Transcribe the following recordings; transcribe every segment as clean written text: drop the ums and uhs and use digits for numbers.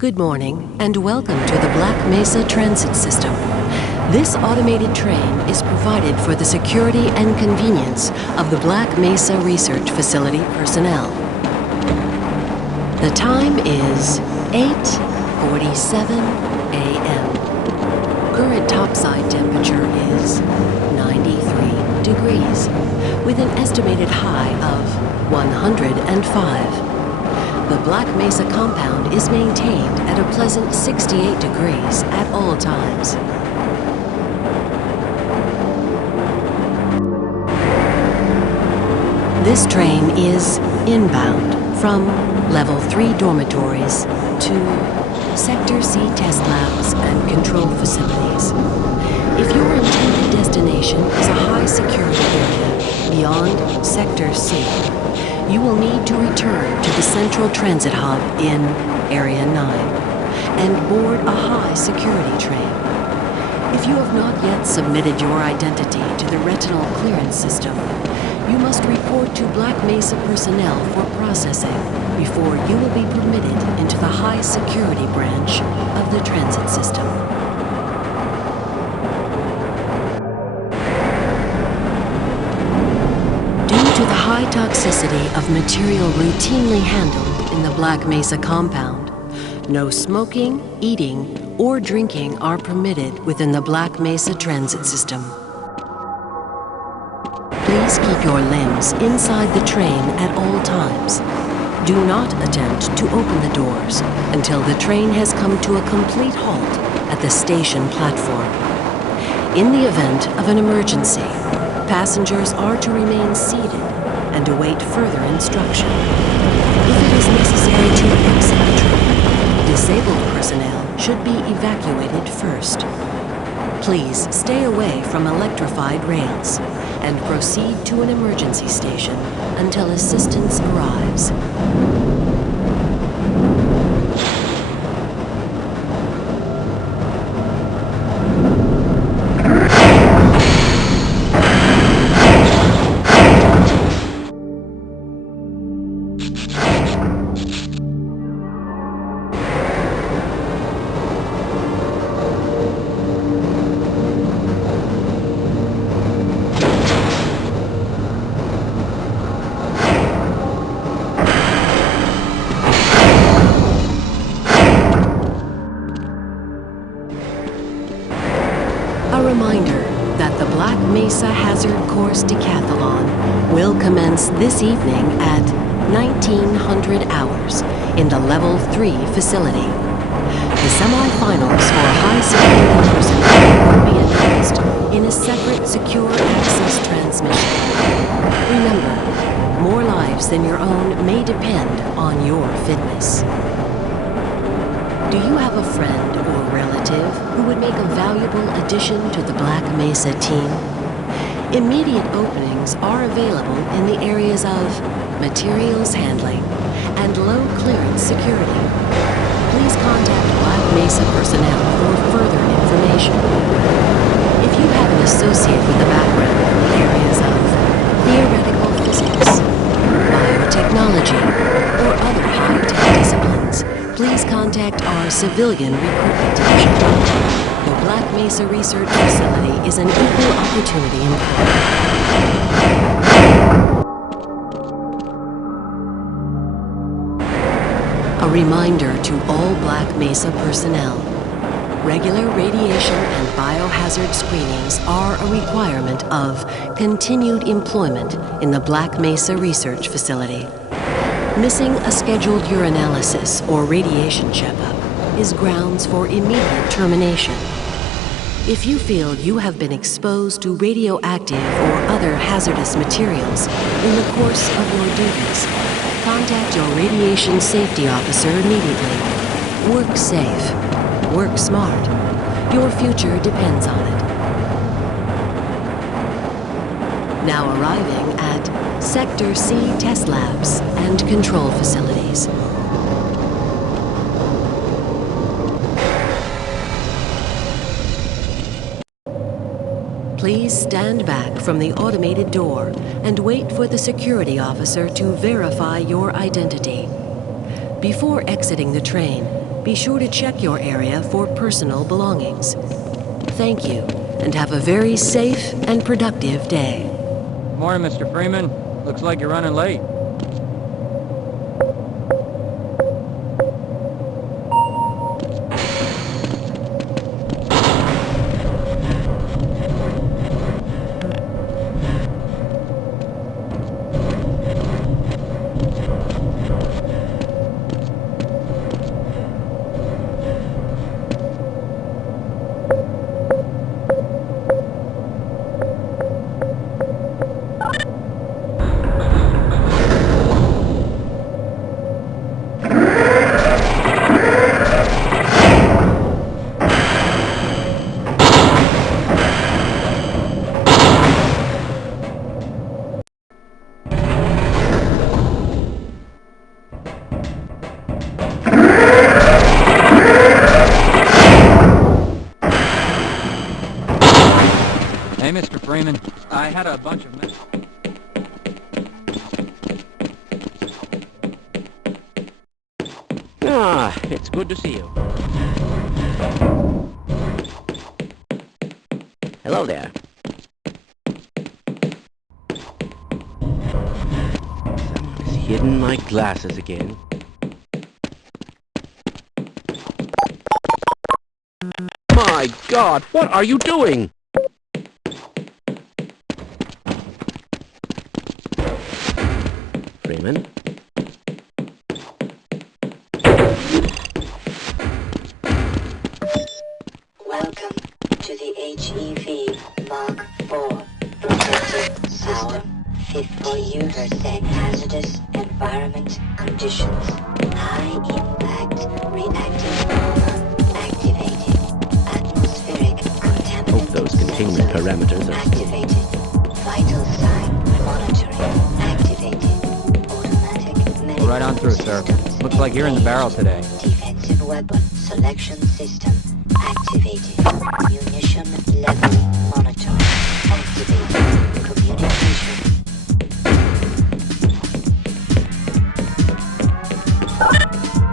Good morning, and welcome to the Black Mesa Transit System. This automated train is provided for the security and convenience of the Black Mesa Research Facility personnel. The time is 8:47 a.m. Current topside temperature is 93 degrees, with an estimated high of 105. The Black Mesa compound is maintained at a pleasant 68 degrees at all times. This train is inbound from Level 3 dormitories to Sector C test labs and control facilities. If your intended destination is a high-security area beyond Sector C, you will need to return to the Central Transit Hub in Area 9 and board a high-security train. If you have not yet submitted your identity to the retinal clearance system, you must report to Black Mesa personnel for processing before you will be permitted into the high-security branch of the transit system. To the high toxicity of material routinely handled in the Black Mesa compound, no smoking, eating, or drinking are permitted within the Black Mesa transit system. Please keep your limbs inside the train at all times. Do not attempt to open the doors until the train has come to a complete halt at the station platform. In the event of an emergency, passengers are to remain seated and await further instruction. If it is necessary to exit the train, disabled personnel should be evacuated first. Please stay away from electrified rails and proceed to an emergency station until assistance arrives. A reminder that the Black Mesa Hazard Course Decathlon will commence this evening at 1900 hours in the Level 3 facility. The semifinals for high-security personnel will be announced in a separate secure access transmission. Remember, more lives than your own may depend on your fitness. Do you have a friend or relative who would make a valuable addition to the Black Mesa team? Immediate openings are available in the areas of materials handling and low clearance security. Please contact Black Mesa personnel for further information. If you have an associate with a background in the areas of theoretical physics, biotechnology, or other high-tech disciplines, please contact our civilian recruitment division. The Black Mesa Research Facility is an equal opportunity employer. A reminder to all Black Mesa personnel. Regular radiation and biohazard screenings are a requirement of continued employment in the Black Mesa Research Facility. Missing a scheduled urinalysis or radiation checkup is grounds for immediate termination. If you feel you have been exposed to radioactive or other hazardous materials in the course of your duties, contact your radiation safety officer immediately. Work safe. Work smart. Your future depends on it. Now arriving at Sector C test labs and control facilities. Please stand back from the automated door and wait for the security officer to verify your identity. Before exiting the train, be sure to check your area for personal belongings. Thank you, and have a very safe and productive day. Morning, Mr. Freeman. Looks like you're running late. Hey, Mr. Freeman. I had a bunch of... Ah, it's good to see you. Hello there. Someone has hidden my glasses again. My God, what are you doing? Freeman? Welcome to the HEV Mark IV Protective System. 50% hazardous environment conditions. High impact reactive bomber activated. Atmospheric contaminant. Hope those containment parameters are activated. Vital sign monitoring activated. Automatic medical Right on through, sir. systems Looks like you're in the barrel today. Defensive weapon selection system activated. Munition level monitoring activated. Communication.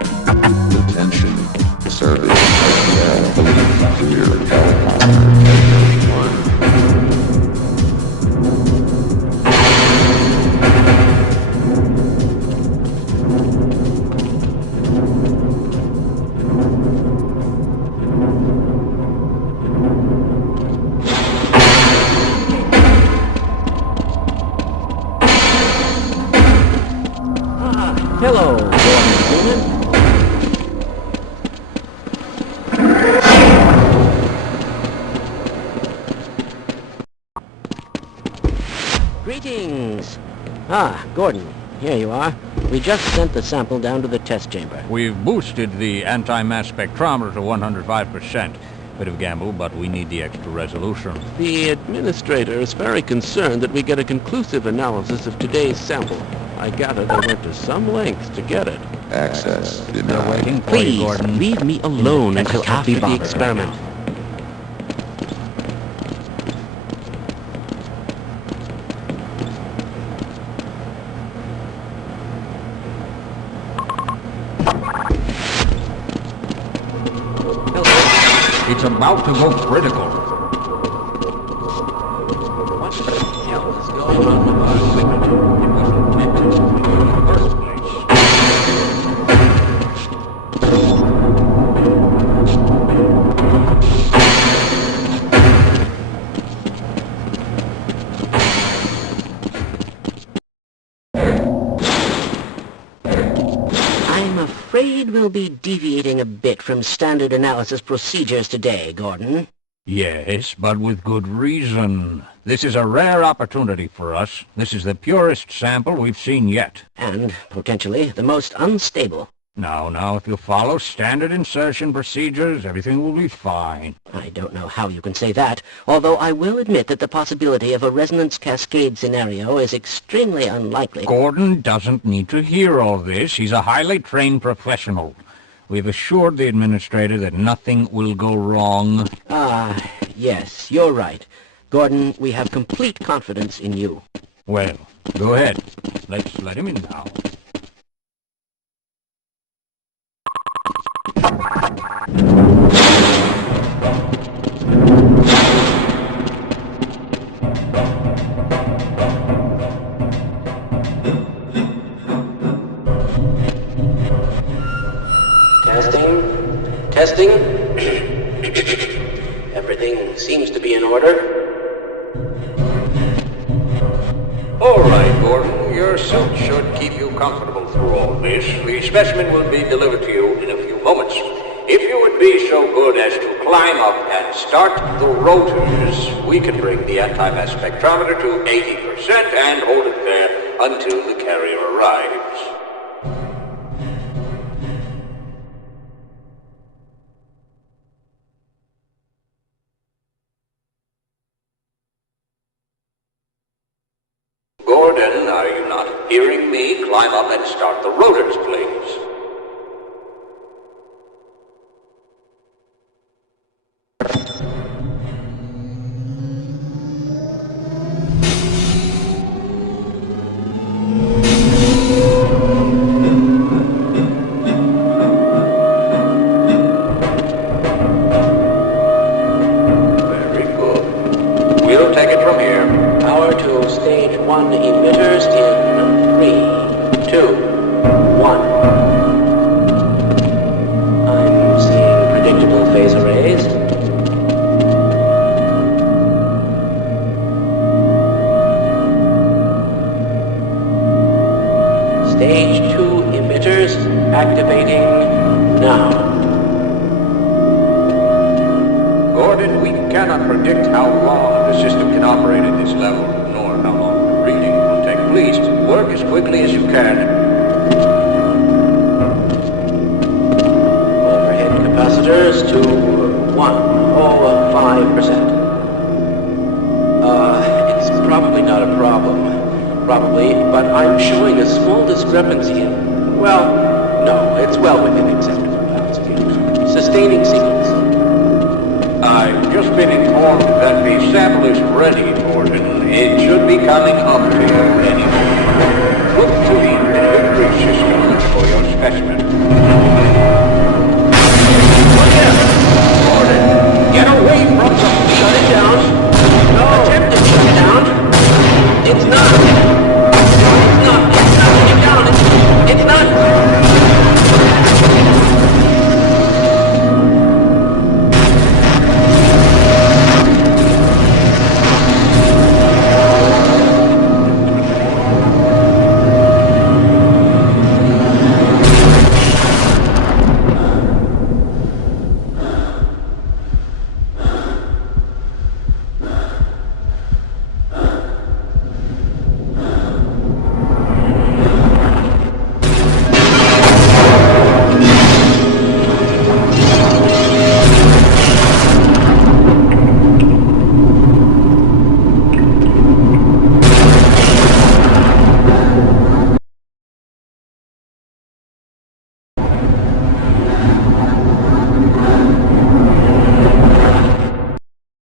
Attention, service personnel, clear helicopter. Hello, Gordon Freeman. Greetings. Ah, Gordon, here you are. We just sent the sample down to the test chamber. We've boosted the anti-mass spectrometer to 105%. Bit of gamble, but we need the extra resolution. The administrator is very concerned that we get a conclusive analysis of today's sample. I gather they went to some lengths to get it. Access They're denied. waiting for you, Please, Gordon. leave me alone until Can't be after the bothered right experiment. now. It's about to go critical. What the hell is going on with our signature? It wasn't meant to be in the first place. I'm afraid we'll be deviating a bit from standard analysis procedures today, Gordon. Yes, but with good reason. This is a rare opportunity for us. This is the purest sample we've seen yet. And, potentially, the most unstable. Now, if you follow standard insertion procedures, everything will be fine. I don't know how you can say that, although I will admit that the possibility of a resonance cascade scenario is extremely unlikely. Gordon doesn't need to hear all this. He's a highly trained professional. We've assured the administrator that nothing will go wrong. Ah, yes, you're right. Gordon, we have complete confidence in you. Well, go ahead. Let's let him in now. Testing. Testing. Everything seems to be in order. All right, Gordon. Your suit should keep you comfortable through all this. The specimen will be delivered to you in a few moments. If you would be so good as to climb up and start the rotors, we can bring the anti-mass spectrometer to 80% and hold it there until the carrier arrives. Gordon, are you not hearing me? Climb up and start the rotors, please. Very good. We'll take it from here. Power to stage 1 emitters in 3, 2, 1. I'm seeing predictable phase arrays. Stage 2 emitters activating now. Gordon, we cannot predict how long the system can operate at this level, nor how long the reading will take. Please, work as quickly as you can. Overhead capacitors to 105%. It's probably not a problem. Probably, but I'm showing a small discrepancy in... Well, no, it's well within acceptable bounds again. Sustaining sequence. I've just been informed that the sample is ready, Gordon. It should be coming up here any